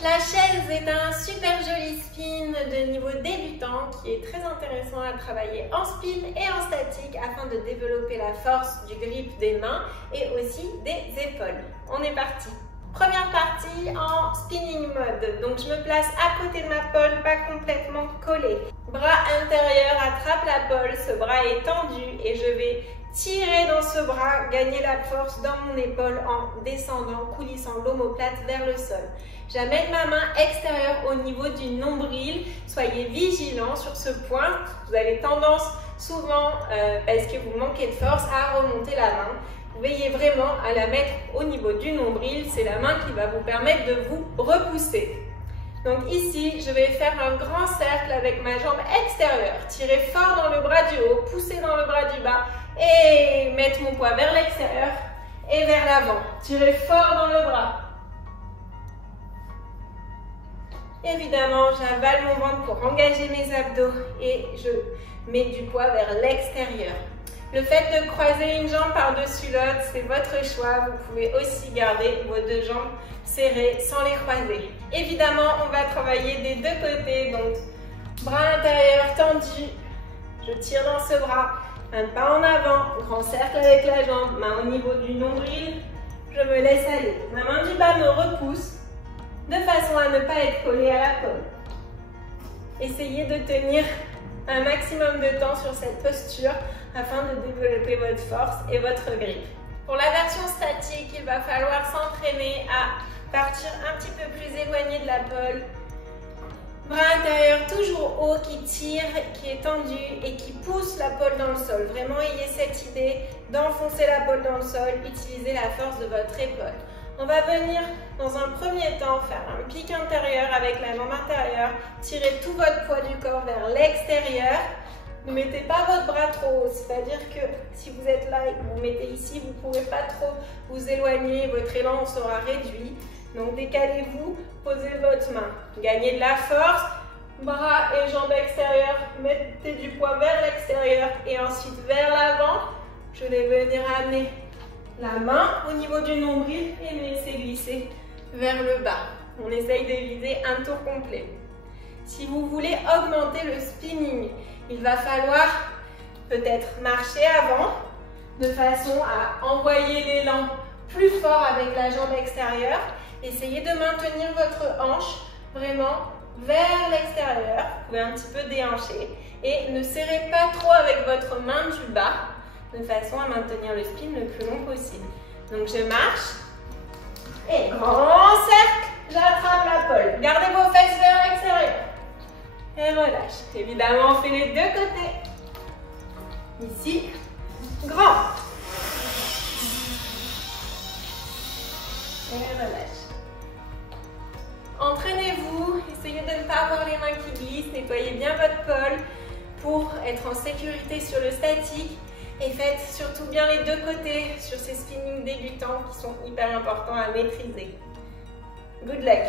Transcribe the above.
La chaise est un super joli spin de niveau débutant qui est très intéressant à travailler en spin et en statique afin de développer la force du grip des mains et aussi des épaules. On est parti! Première partie en spinning mode, donc je me place à côté de ma pole, pas complètement collée. Bras intérieur attrape la pole, ce bras est tendu et je vais tirer dans ce bras, gagner la force dans mon épaule en descendant, coulissant l'omoplate vers le sol. J'amène ma main extérieure au niveau du nombril, soyez vigilants sur ce point, vous avez tendance souvent, parce que vous manquez de force, à remonter la main. Veillez vraiment à la mettre au niveau du nombril, c'est la main qui va vous permettre de vous repousser. Donc ici, je vais faire un grand cercle avec ma jambe extérieure, tirer fort dans le bras du haut, pousser dans le bras du bas et mettre mon poids vers l'extérieur et vers l'avant. Tirez fort dans le bras. Évidemment, j'avale mon ventre pour engager mes abdos et je mets du poids vers l'extérieur. Le fait de croiser une jambe par-dessus l'autre, c'est votre choix. Vous pouvez aussi garder vos deux jambes serrées sans les croiser. Évidemment, on va travailler des deux côtés. Donc, bras intérieur tendu. Je tire dans ce bras. Un pas en avant. Grand cercle avec la jambe. Main au niveau du nombril. Je me laisse aller. Ma main du bas me repousse de façon à ne pas être collée à la paume. Essayez de tenir un maximum de temps sur cette posture afin de développer votre force et votre grip. Pour la version statique, il va falloir s'entraîner à partir un petit peu plus éloigné de la pole. Bras intérieur toujours haut qui tire, qui est tendu et qui pousse la pole dans le sol. Vraiment, ayez cette idée d'enfoncer la pole dans le sol, utilisez la force de votre épaule. On va venir dans un premier temps faire un pic intérieur avec la jambe intérieure, tirez tout votre poids du corps vers l'extérieur. Ne mettez pas votre bras trop haut, c'est-à-dire que si vous êtes là et que vous vous mettez ici, vous ne pouvez pas trop vous éloigner, votre élan sera réduit. Donc décalez-vous, posez votre main, gagnez de la force, bras et jambes extérieures, mettez du poids vers l'extérieur et ensuite vers l'avant. Je vais venir amener la main au niveau du nombril et me laisser glisser vers le bas. On essaye d'éviter un tour complet. Si vous voulez augmenter le spinning, il va falloir peut-être marcher avant de façon à envoyer l'élan plus fort avec la jambe extérieure. Essayez de maintenir votre hanche vraiment vers l'extérieur. Vous pouvez un petit peu déhancher et ne serrez pas trop avec votre main du bas de façon à maintenir le spin le plus long possible. Donc je marche et grand cercle, j'attrape la pole. Gardez vos fesses vers l'extérieur. Et relâche. Évidemment, on fait les deux côtés. Ici, grand. Et relâche. Entraînez-vous, essayez de ne pas avoir les mains qui glissent, nettoyez bien votre pole pour être en sécurité sur le statique et faites surtout bien les deux côtés sur ces spinnings débutants qui sont hyper importants à maîtriser. Good luck!